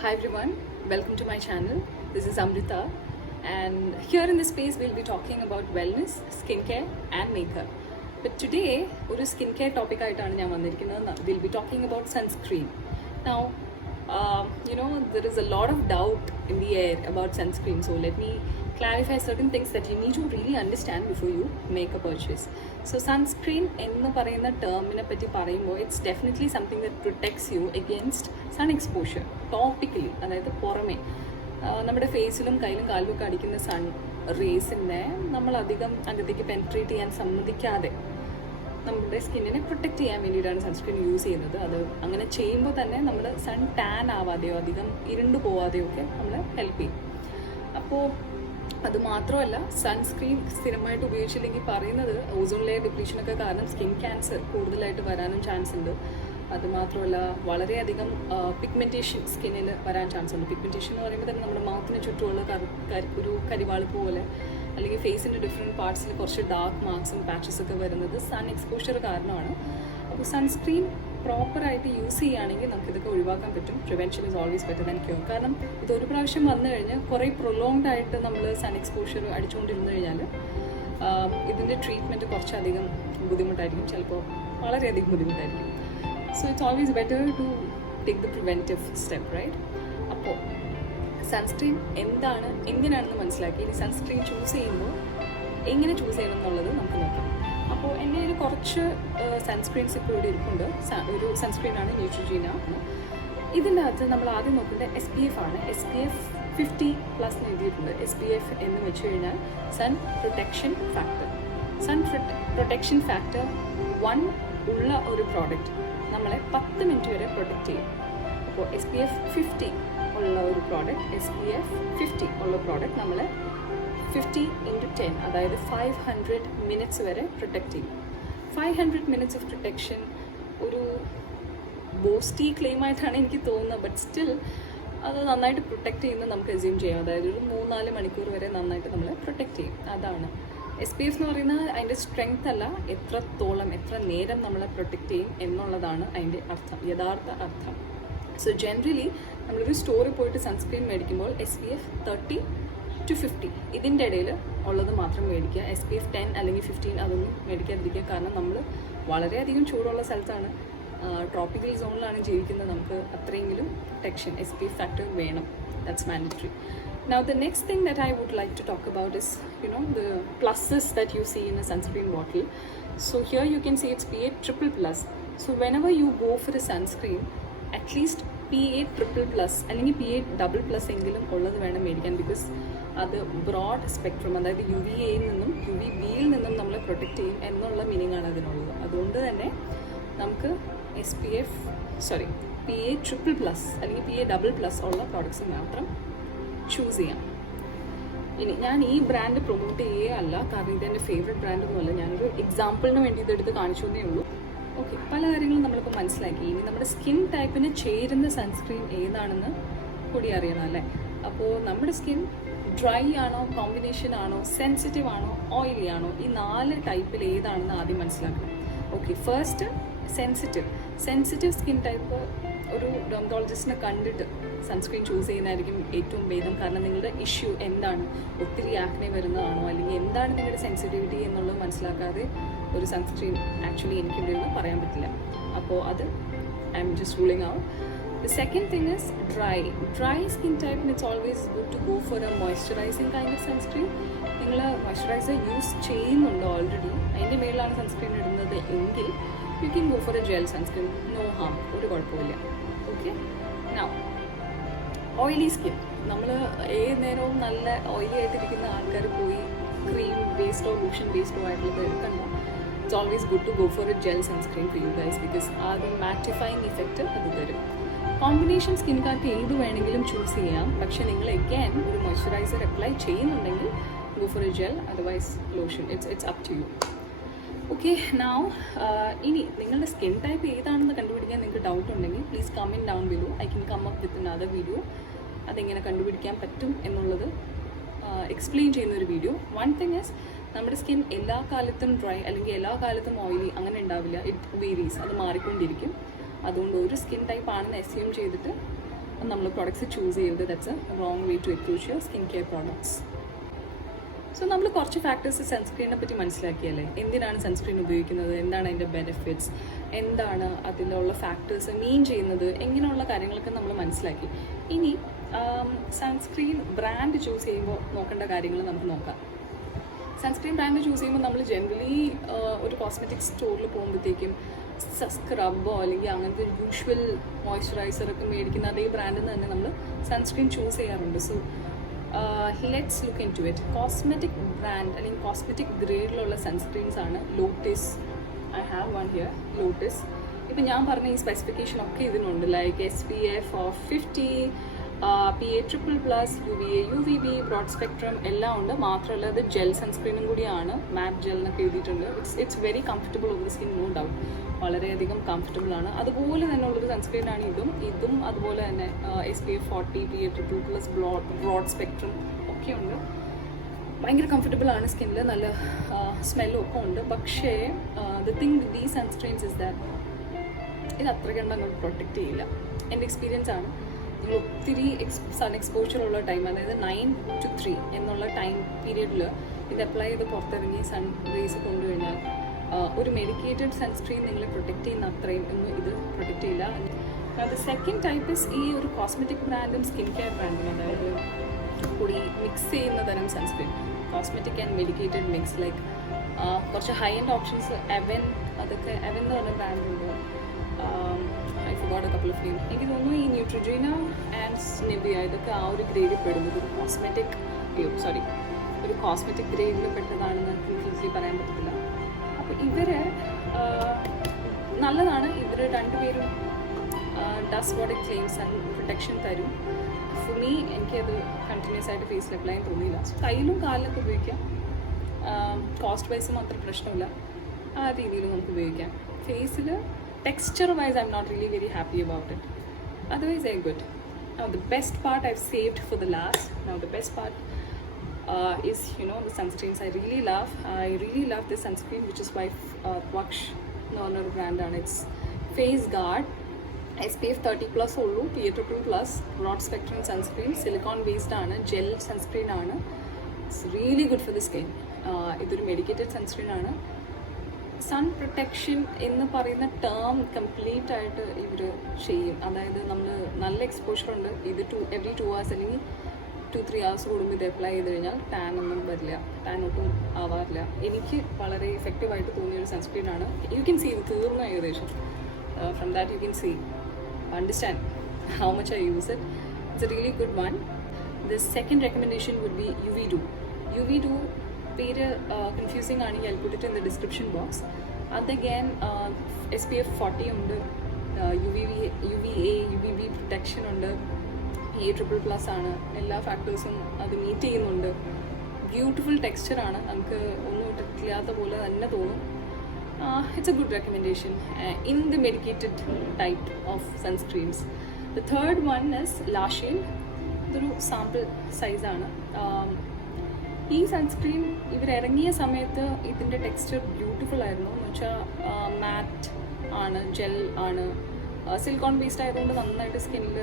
Hi everyone, welcome to my channel. This is Amrita, and here in this space we'll be talking about wellness, skincare and makeup. But today ഒരു skincare topic ആയിട്ടാണ് ഞാൻ വന്നിരിക്കുന്നത്. We'll be talking about sunscreen. Now, there is a lot of doubt in the air about sunscreen, so let me clarify certain things that you need to really understand before you make a purchase. So sunscreen എന്ന് പറയുന്ന ടേമിനെ പറ്റി പറയുമ്പോൾ it's definitely something that protects you against sun exposure topically, അതായത് പുറമെ നമ്മുടെ ഫേസിലും കയ്യിലും കാലിലും ഒക്കെ അടിക്കുന്ന സൺ റേസിനെ നമ്മളധികം അകത്തേക്ക് പെനിട്രേറ്റ് ചെയ്യാൻ സമ്മതിക്കാതെ നമ്മുടെ സ്കിന്നിനെ പ്രൊട്ടക്റ്റ് ചെയ്യാൻ വേണ്ടിയിട്ടാണ് സൺസ്ക്രീൻ യൂസ് ചെയ്യുന്നത്. അത് അങ്ങനെ ചെയ്യുമ്പോൾ തന്നെ നമ്മൾ സൺ ടാൻ ആവാതെയോ അധികം ഇരുണ്ടു പോവാതെയോ ഒക്കെ നമ്മളെ ഹെൽപ്പ് ചെയ്യും. അപ്പോൾ അതുമാത്രമല്ല, സൺസ്ക്രീൻ സ്ഥിരമായിട്ട് ഉപയോഗിച്ചില്ലെങ്കിൽ പറയുന്നത് ഓസോൺ ലെയർ ഡിപ്ലീഷനൊക്കെ കാരണം സ്കിൻ ക്യാൻസർ കൂടുതലായിട്ട് വരാനും ചാൻസ് ഉണ്ട്. അതുമാത്രമല്ല, വളരെയധികം പിഗ്മെൻറ്റേഷൻ സ്കിന്നിൽ വരാൻ ചാൻസ് ഉണ്ട്. പിഗ്മെൻറ്റേഷൻ എന്ന് പറയുമ്പോൾ തന്നെ നമ്മുടെ മൗത്തിന് ചുറ്റുമുള്ള ഒരു കരിവാളിപ്പ് പോലെ അല്ലെങ്കിൽ ഫേസിൻ്റെ ഡിഫറെൻറ്റ് പാർട്സിൽ കുറച്ച് ഡാർക്ക് മാർക്സും പാച്ചസൊക്കെ വരുന്നത് സൺ എക്സ്പോഷർ കാരണമാണ്. അപ്പോൾ സൺസ്ക്രീൻ പ്രോപ്പറായിട്ട് യൂസ് ചെയ്യുകയാണെങ്കിൽ നമുക്കിതൊക്കെ ഒഴിവാക്കാൻ പറ്റും. Prevention is always better than cure. കാരണം ഇതൊരു പ്രാവശ്യം വന്നു കഴിഞ്ഞ് കുറേ പ്രൊലോങ്ഡ് ആയിട്ട് നമ്മൾ സൺ എക്സ്പോഷർ അടിച്ചുകൊണ്ടിരുന്നു കഴിഞ്ഞാൽ ഇതിൻ്റെ ട്രീറ്റ്മെൻറ്റ് കുറച്ചധികം ബുദ്ധിമുട്ടായിരിക്കും, ചിലപ്പോൾ വളരെയധികം ബുദ്ധിമുട്ടായിരിക്കും. So it's always better to take the preventive step, right? അപ്പോൾ സൺസ്ക്രീൻ എന്തിനാണെന്ന് മനസ്സിലാക്കി ഇനി സൺസ്ക്രീൻ ചൂസ് ചെയ്യുമ്പോൾ എങ്ങനെ ചൂസ് ചെയ്യണം എന്നുള്ളത് നമുക്ക് നോക്കാം. അപ്പോൾ എൻ്റെ കയ്യിൽ കുറച്ച് സൺസ്ക്രീൻസ് ഇപ്പോൾ ഇവിടെ ഇരിപ്പുണ്ട്. ഒരു സൺസ്ക്രീനാണ് ന്യൂട്രിജീന. ഇതിൻ്റെ അകത്ത് നമ്മൾ ആദ്യം നോക്കേണ്ടത് SPF ആണ്. SPF 50+ എന്ന് എഴുതിയിട്ടുണ്ട്. SPF എന്ന് വെച്ച് കഴിഞ്ഞാൽ sun protection factor. Sun protection factor 1 ഉള്ള ഒരു പ്രോഡക്റ്റ് നമ്മളെ 10 മിനിറ്റ് വരെ പ്രൊട്ടക്റ്റ് ചെയ്യും. അപ്പോൾ SPF 50 ഉള്ള ഒരു പ്രോഡക്റ്റ്, SPF 50 ഉള്ള പ്രോഡക്റ്റ് നമ്മളെ 50x10, അതായത് 500 മിനിറ്റ്സ് വരെ പ്രൊട്ടക്റ്റ് ചെയ്യും. 500 മിനിറ്റ്സ് ഓഫ് പ്രൊട്ടക്ഷൻ ഒരു ബോസ്റ്റി ക്ലെയിം ആയിട്ടാണ് എനിക്ക് തോന്നുന്നത്. ബട്ട് സ്റ്റിൽ അത് നന്നായിട്ട് പ്രൊട്ടക്റ്റ് ചെയ്യുന്നത് നമുക്ക് അസ്യൂം ചെയ്യാം. അതായത് ഒരു 3-4 മണിക്കൂർ വരെ നന്നായിട്ട് നമ്മളെ പ്രൊട്ടക്റ്റ് ചെയ്യും. അതാണ് SPF എന്ന് പറയുന്നത്. അതിൻ്റെ സ്ട്രെങ്ത് അല്ല, എത്ര നേരം നമ്മളെ പ്രൊട്ടക്റ്റ് ചെയ്യും എന്നുള്ളതാണ് അതിൻ്റെ അർത്ഥം, യഥാർത്ഥ അർത്ഥം. സോ ജനറലി നമ്മളൊരു സ്റ്റോറിൽ പോയിട്ട് സൺസ്ക്രീൻ മേടിക്കുമ്പോൾ SPF 30 to 50 ഇതിൻ്റെ ഇടയിൽ ഉള്ളത് മാത്രം മേടിക്കുക. SPF 10 അല്ലെങ്കിൽ 15 അതൊന്നും മേടിക്കാതിരിക്കുക. കാരണം നമ്മൾ വളരെയധികം ചൂടുള്ള സ്ഥലത്താണ്, ട്രോപ്പിക്കൽ സോണിലാണ് ജീവിക്കുന്നത്. നമുക്ക് അത്രയെങ്കിലും പ്രൊട്ടക്ഷൻ SPF ഫാക്ടർ വേണം. That's mandatory. Now the next thing that I would like to talk about is the pluses that you see in a sunscreen bottle. So here you can see it's PA+++. So whenever you go for a sunscreen, at least PA+++ അല്ലെങ്കിൽ PA++ എങ്കിലും ഉള്ളത് വേണം മേടിക്കാൻ. Because അത് broad spectrum, അതായത് UVAയിൽ നിന്നും UVBയിൽ നിന്നും നമ്മളെ പ്രൊട്ടക്റ്റ് ചെയ്യും എന്നുള്ള മീനിങ് ആണ് അതിനുള്ളത്. അതുകൊണ്ട് തന്നെ നമുക്ക് PA++ അല്ലെങ്കിൽ PA++ ഉള്ള പ്രോഡക്ട്സ് മാത്രം ചൂസ് ചെയ്യാം. ഇനി ഞാൻ ഈ ബ്രാൻഡ് പ്രൊമോട്ട് ചെയ്യുകയല്ല, കാരണം ഇതെൻ്റെ ഫേവറേറ്റ് ബ്രാൻഡൊന്നുമല്ല. ഞാനൊരു എക്സാമ്പിളിന് വേണ്ടി ഇതെടുത്ത് കാണിച്ചു എന്നേ ഉള്ളൂ. ഓക്കെ, പല കാര്യങ്ങളും നമ്മളിപ്പോൾ മനസ്സിലാക്കി. ഇനി നമ്മുടെ സ്കിൻ ടൈപ്പിന് ചേരുന്ന സൺസ്ക്രീൻ ഏതാണെന്ന് കൂടി അറിയണം, അല്ലേ? അപ്പോൾ നമ്മുടെ സ്കിൻ ഡ്രൈ ആണോ, കോമ്പിനേഷൻ ആണോ, സെൻസിറ്റീവ് ആണോ, ഓയിലി ആണോ, ഈ 4 ടൈപ്പിൽ ഏതാണെന്ന് ആദ്യം മനസ്സിലാക്കണം. Okay, first sensitive skin type ഒരു ഡെർമറ്റോളജിസ്റ്റിനെ കണ്ടിട്ട് സൺസ്ക്രീൻ ചൂസ് ചെയ്യുന്നതായിരിക്കും ഏറ്റവും ഭേദം. കാരണം നിങ്ങളുടെ ഇഷ്യൂ എന്താണ്, ഒത്തിരി ആക്നെ വരുന്നതാണോ, അല്ലെങ്കിൽ എന്താണ് നിങ്ങളുടെ സെൻസിറ്റിവിറ്റി എന്നുള്ളത് മനസ്സിലാക്കാതെ ഒരു സൺസ്ക്രീൻ ആക്ച്വലി എനിക്കുണ്ടെന്ന് പറയാൻ പറ്റില്ല. അപ്പോൾ അത് I am just ruling out. The second thing is dry skin type. It's always good to go for a moisturizing kind of sunscreen. നിങ്ങൾ മോയ്സ്ചറൈസർ യൂസ് ചെയ്യുന്നുണ്ട് ഓൾറെഡി, അതിൻ്റെ മേളിലാണ് സൺസ്ക്രീൻ ഇടുന്നത് എങ്കിൽ you can go for a gel sunscreen, no harm, ഒരു കുഴപ്പമില്ല. Okay, now oily skin. നമ്മൾ ഏത് നേരവും നല്ല ഓയിലി ആയിട്ടിരിക്കുന്ന ആൾക്കാർ പോയി ക്രീം ബേസ്ഡോ ലോഷൻ ബേസ്ഡോ ആയിട്ടുള്ളത് എടുക്കണ്ട. It's always good to go for a gel sunscreen for you guys, because ആ ഒരു മാറ്റിഫൈങ് ഇഫക്റ്റ് അത് തരും. കോമ്പിനേഷൻ സ്കിൻകാർക്ക് ഏത് വേണമെങ്കിലും ചൂസ് ചെയ്യാം. പക്ഷേ നിങ്ങൾ അഗൈൻ ഒരു മോയ്സ്ചറൈസർ അപ്ലൈ ചെയ്യുന്നുണ്ടെങ്കിൽ go for a gel, otherwise lotion. It's up to you. Okay, now ഇനി നിങ്ങളുടെ സ്കിൻ ടൈപ്പ് ഏതാണെന്ന് കണ്ടുപിടിക്കാൻ നിങ്ങൾക്ക് ഡൗട്ട് ഉണ്ടെങ്കിൽ please comment down below. I can come up with another video അതെങ്ങനെ കണ്ടുപിടിക്കാൻ പറ്റും എന്നുള്ളത് എക്സ്പ്ലെയിൻ ചെയ്യുന്നൊരു വീഡിയോ. വൺ തിങ് ഈസ്, നമ്മുടെ സ്കിൻ എല്ലാ കാലത്തും ഡ്രൈ അല്ലെങ്കിൽ എല്ലാ കാലത്തും ഓയിലി അങ്ങനെ ഉണ്ടാവില്ല. ഇറ്റ് വേരീസ്, അത് മാറിക്കൊണ്ടിരിക്കും. അതുകൊണ്ട് ഒരു സ്കിൻ ടൈപ്പ് ആണെന്ന് അസ്യൂം ചെയ്തിട്ട് നമ്മൾ പ്രോഡക്റ്റ്സ് ചൂസ് ചെയ്യുന്നത്. That's a wrong way to approach your skin care products. So നമ്മൾ കുറച്ച് ഫാക്ടേഴ്സ് സൺസ്ക്രീനെ പറ്റി മനസ്സിലാക്കിയല്ലേ, എന്തിനാണ് സൺസ്ക്രീൻ ഉപയോഗിക്കുന്നത്, എന്താണ് അതിൻ്റെ ബെനിഫിറ്റ്സ്, എന്താണ് അതിലുള്ള ഫാക്ടേഴ്സ് മീൻ ചെയ്യുന്നത്, എങ്ങനെയുള്ള കാര്യങ്ങളൊക്കെ നമ്മൾ മനസ്സിലാക്കി. ഇനി സൺസ്ക്രീൻ ബ്രാൻഡ് ചൂസ് ചെയ്യുമ്പോൾ നോക്കേണ്ട കാര്യങ്ങൾ നമുക്ക് നോക്കാം. സൺസ്ക്രീൻ ബ്രാൻഡ് ചൂസ് ചെയ്യുമ്പോൾ നമ്മൾ ജനറലി ഒരു കോസ്മെറ്റിക് സ്റ്റോറിൽ പോകുമ്പോഴത്തേക്കും സ്ക്രബോ അല്ലെങ്കിൽ അങ്ങനത്തെ യൂഷ്വൽ മോയ്സ്ചറൈസറൊക്കെ മേടിക്കുന്ന അതേ ബ്രാൻഡിൽ നിന്ന് തന്നെ നമ്മൾ സൺസ്ക്രീൻ ചൂസ് ചെയ്യാറുണ്ട്. So let's look into it. Cosmetic brand അല്ലെങ്കിൽ കോസ്മെറ്റിക് ഗ്രേഡിലുള്ള സൺസ്ക്രീൻസ് ആണ് Lotus. I have one here, Lotus. ഇപ്പം ഞാൻ പറഞ്ഞ ഈ സ്പെസിഫിക്കേഷൻ ഒക്കെ ഇതിനുണ്ട്, like SPF of 50, PA++, UVA, UVB, broad spectrum എല്ലാം ഉണ്ട്. മാത്രമല്ല ഇത് ജെൽ സൺസ്ക്രീനും കൂടിയാണ്, മാറ്റ് ജെൽ എന്നൊക്കെ എഴുതിയിട്ടുണ്ട്. It's very comfortable of the skin, no doubt. വളരെയധികം കംഫർട്ടബിൾ ആണ്. അതുപോലെ തന്നെ ഉള്ളൊരു സൺസ്ക്രീനാണ് ഇതും അതുപോലെ തന്നെ SPF 40, PA++, ബ്രോഡ് സ്പെക്ട്രം ഒക്കെ ഉണ്ട്. ഭയങ്കര കംഫർട്ടബിൾ ആണ് സ്കിന്നിൽ, നല്ല സ്മെല്ലും ഒക്കെ ഉണ്ട്. പക്ഷേ the thing with these sunscreens is that ഇത് അത്ര കണ്ടങ്ങോട്ട് പ്രൊട്ടക്റ്റ് ചെയ്യില്ല. എൻ്റെ എക്സ്പീരിയൻസ് ആണ്. നിങ്ങൾ ഒത്തിരി സൺ എക്സ്പോഷർ ഉള്ള ടൈം, അതായത് 9 to 3 എന്നുള്ള ടൈം പീരീഡിൽ ഇത് അപ്ലൈ ചെയ്ത് പുറത്തിറങ്ങി സൺ റേസ് കൊണ്ടുകഴിഞ്ഞാൽ ഒരു മെഡിക്കേറ്റഡ് സൺസ്ക്രീൻ നിങ്ങളെ പ്രൊട്ടക്റ്റ് ചെയ്യുന്ന അത്രയും ഒന്നും ഇത് പ്രൊട്ടക്റ്റ് ചെയ്യില്ല. അത് സെക്കൻഡ് ടൈപ്പ് ഇസ് ഈ ഒരു കോസ്മെറ്റിക് ബ്രാൻഡും സ്കിൻ കെയർ ബ്രാൻഡും, അതായത് കൂടി മിക്സ് ചെയ്യുന്ന തരം sunscreen, cosmetic and medicated mix. Like കുറച്ച് ഹൈ എൻഡ് ഓപ്ഷൻസ്, എവൻ എന്ന് പറഞ്ഞ ബ്രാൻഡുണ്ട്. I forgot a couple of name. എനിക്ക് തോന്നുന്നു ഈ ന്യൂട്രിജീന ആൻഡ് നിവിയ ഇതൊക്കെ ആ ഒരു ഗ്രേഡിൽ പെടുന്നത്. ഒരു കോസ്മെറ്റിക് ഗ്രേഡിൽ പെട്ടതാണെന്ന് കൺഫ്യൂസ്ലി പറയാൻ പറ്റത്തില്ല. അപ്പോൾ ഇവർ നല്ലതാണ്. ഇവർ രണ്ടുപേരും does what it claims and protection തരും. ഫോർ മീ എനിക്കത് കണ്ടിന്യൂസ് ആയിട്ട് ഫേസിൽ അപ്ലൈ ചെയ്യാൻ തോന്നിയില്ല. സോ കയ്യിലും കാലിലൊക്കെ ഉപയോഗിക്കാം. കോസ്റ്റ് വൈസും അത്ര പ്രശ്നമില്ല, ആ രീതിയിൽ നമുക്ക് ഉപയോഗിക്കാം. ഫേസിൽ texture wise I'm not really very happy about it. Otherwise they're good. Now the best part I've saved for the last. Now the best part is the sunscreens I really love. I really love this sunscreen, which is by Vaksh Norner brand, and it's Face Guard SPF 30+ ullu, PA++, broad spectrum sunscreen, silicone based aanu, gel sunscreen aanu. It's really good for the skin. ഇതൊരു medicated sunscreen ആണ്. Sun protection എന്ന് പറയുന്ന term complete ആയിട്ട് ഇവർ ചെയ്യും. അതായത് നമ്മൾ നല്ല എക്സ്പോഷർ ഉണ്ട്, ഇത് every 2 hours അല്ലെങ്കിൽ 2-3 hours കൂടുമ്പോൾ ഇത് അപ്ലൈ ചെയ്ത് കഴിഞ്ഞാൽ ടാൻ ഒന്നും വരില്ല, ടാൻ ഒട്ടും ആവാറില്ല. എനിക്ക് വളരെ എഫക്റ്റീവായിട്ട് തോന്നിയൊരു സൺസ്ക്രീനാണ്. യു ക്യാൻ സീ ഇത് തീർന്നു ഏകദേശം. From that you can see, understand how much I use it. It's a really good one. The second recommendation would be UV-Do. പേര് കൺഫ്യൂസിങ് ആണെങ്കിൽ I'll put it in the description box. അതഗൈൻ SPF 40 ഉണ്ട്, UVA, UVB protection ഉണ്ട്, PA++ ആണ്. എല്ലാ ഫാക്ടേഴ്സും അത് meet ചെയ്യുന്നുണ്ട്. Beautiful ടെക്സ്ചറാണ്, നമുക്ക് ഒന്നും ഇട്ടില്ലാത്ത പോലെ തന്നെ തോന്നും. It's a good recommendation in the medicated type of sunscreens. The third one is La Shield. ഇതൊരു സാമ്പിൾ സൈസാണ്. ഈ സൺസ്ക്രീൻ ഇവരിറങ്ങിയ സമയത്ത് ഇതിൻ്റെ ടെക്സ്ചർ ബ്യൂട്ടിഫുൾ ആയിരുന്നു. എന്ന് വെച്ചാൽ മാറ്റ് ആണ്, ജെൽ ആണ്, സിലിക്കോൺ ബേസ്ഡ് ആയതുകൊണ്ട് നന്നായിട്ട് സ്കിന്നിൽ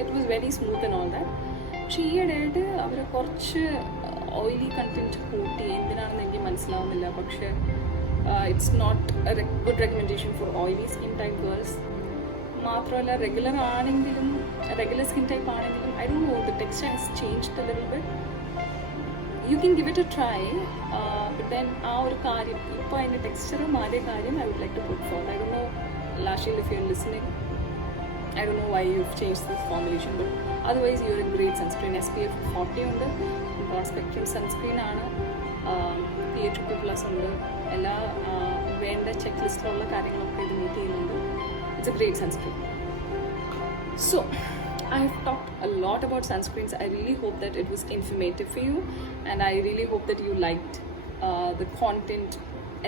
it was very smooth and all that. പക്ഷേ ഈയിടെയായിട്ട് അവർ കുറച്ച് ഓയിലി കണ്ടൻറ്റ് കൂട്ടി, എന്തിനാണെന്ന് എനിക്ക് മനസ്സിലാവുന്നില്ല. പക്ഷേ it's not a good recommendation for oily skin type girls. മാത്രമല്ല റെഗുലർ സ്കിൻ ടൈപ്പ് ആണെങ്കിലും I don't know, the texture has changed a little bit. You can give it a try, but then ആ ഒരു കാര്യം ഇപ്പോൾ അതിൻ്റെ texture മാറിയ കാര്യം I would like to put forward. I don't know, La Shield, if you're listening, I don't know why you've changed this formulation, but otherwise you're a great sunscreen. SPF 40 ഉണ്ട്, broad spectrum sunscreen ആണ്, PA++ ഉണ്ട്. എല്ലാ വേണ്ട check ലിസ്റ്റിലുള്ള കാര്യങ്ങളൊക്കെ ഇത് meet ചെയ്യുന്നുണ്ട്. It's a great sunscreen. So I have talked a lot about sunscreens. I really hope that it was informative for you, and I really hope that you liked the content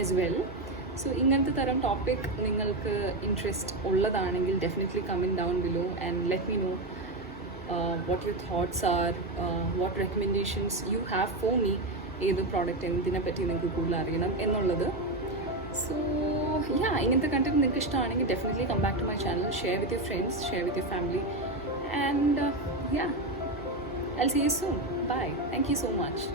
as well. So ingante taram topic ningalku interest ulladanengil definitely comment down below and let me know what your thoughts are, what recommendations you have for me, ഏത് product എന്തിനെ പറ്റി നിങ്ങൾക്ക് കൂടുതൽ അറിയണം എന്നുള്ളത്. So ഇങ്ങനത്തെ content നിങ്ങൾക്ക് ഇഷ്ടമാണെങ്കിൽ definitely come back to my channel, share with your friends, share with your family. yeah, I'll see you soon. Bye. Thank you so much.